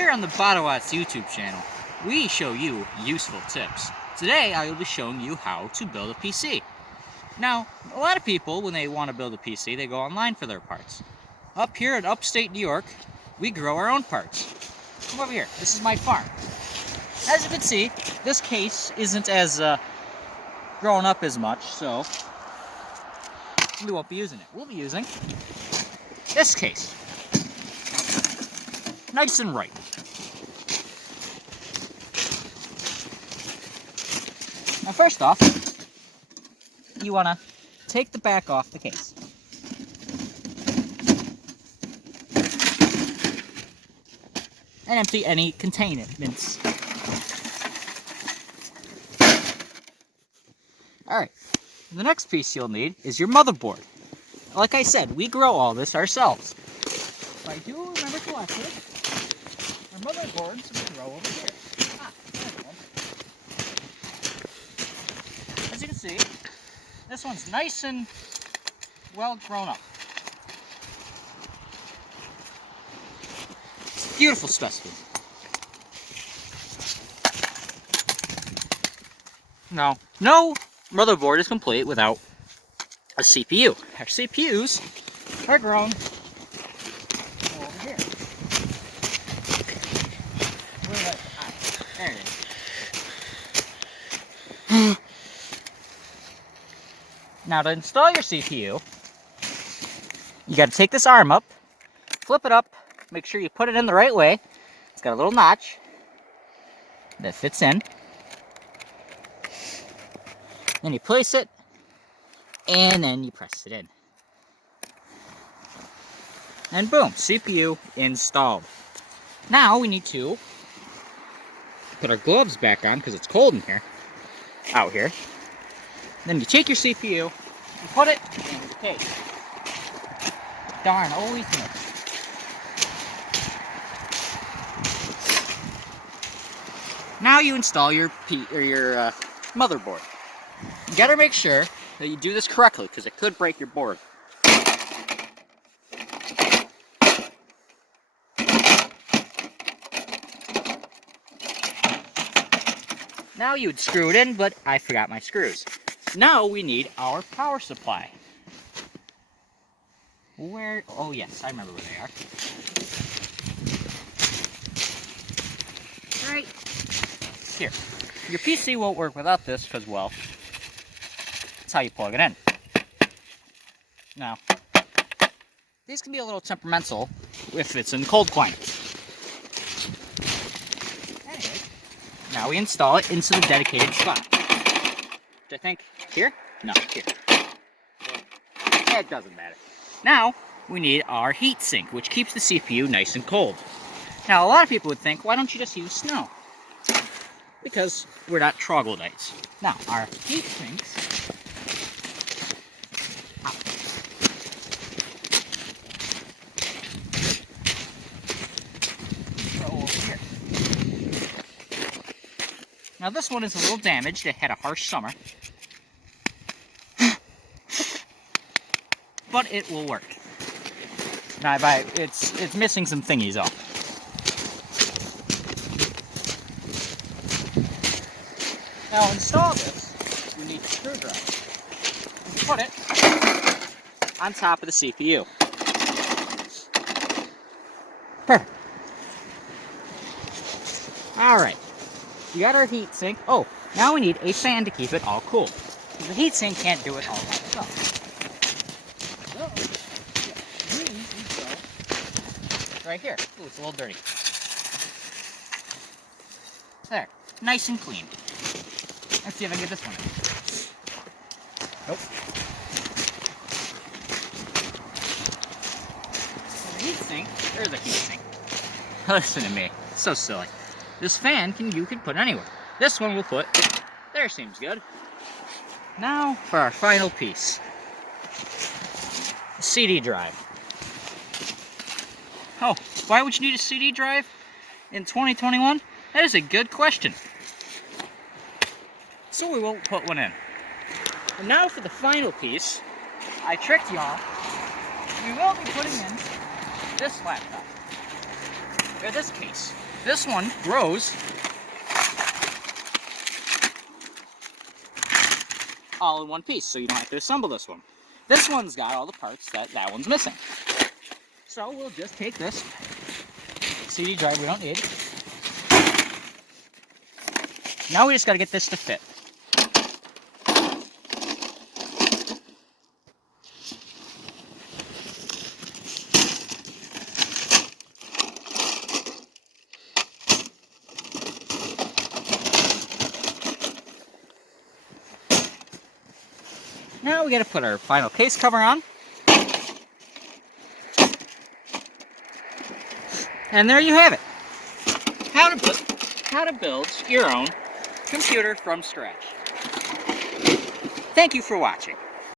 Here on the BottoWatts YouTube channel, we show you useful tips. Today I will be showing you how to build a PC. Now, a lot of people, when they want to build a PC, they go online for their parts. Up here in upstate New York, we grow our own parts. Come over here, this is my farm. As you can see, this case isn't as grown up as much, so we won't be using it. We'll be using this case. Nice and right. Now first off, you want to take the back off the case. And empty any containments. Alright, the next piece you'll need is your motherboard. Like I said, we grow all this ourselves. If I do remember correctly, our motherboards will grow over here. There's one. As you can see, this one's nice and well grown up. It's a beautiful specimen. Now, no motherboard is complete without a CPU. Our CPUs are grown over here. There it is. Now to install your CPU, you got to take this arm up, flip it up, make sure you put it in the right way. It's got a little notch that fits in. Then you place it, and then you press it in. And boom, CPU installed. Now we need to put our gloves back on because it's cold in here, out here. Then you take your CPU, you put it in the case. Darn, always miss. Now you install your motherboard. You gotta make sure that you do this correctly because it could break your board. Now you would screw it in, but I forgot my screws. Now we need our power supply. Where? Oh yes, I remember where they are. Right here. Your PC won't work without this because, well, that's how you plug it in. Now, these can be a little temperamental if it's in cold climates. Anyway, now we install it into the dedicated spot. Which I think, here? No, here. It doesn't matter. Now, we need our heat sink, which keeps the CPU nice and cold. Now, a lot of people would think, why don't you just use snow? Because we're not troglodytes. Now, our heat sinks go over here. Now, this one is a little damaged. It had a harsh summer. But it will work. Now, it's missing some thingies off. Now, to install this, we need a screwdriver. And put it on top of the CPU. Perfect. Alright. We got our heat sink. Oh, now we need a fan to keep it all cool. The heat sink can't do it all by itself. Right here. Ooh, it's a little dirty. There. Nice and clean. Let's see if I can get this one in. Nope. The heat sink. There's a heat sink. Listen to me. It's so silly. This fan you can put anywhere. This one we'll put there. Seems good. Now for our final piece. A CD drive. Oh, why would you need a CD drive in 2021? That is a good question. So we won't put one in. And now for the final piece, I tricked y'all. We will be putting in this laptop, or this case. This one grows all in one piece, so you don't have to assemble this one. This one's got all the parts that one's missing. So we'll just take this CD drive we don't need. Now we just got to get this to fit. Now we got to put our final case cover on. And there you have it. How to build your own computer from scratch. Thank you for watching.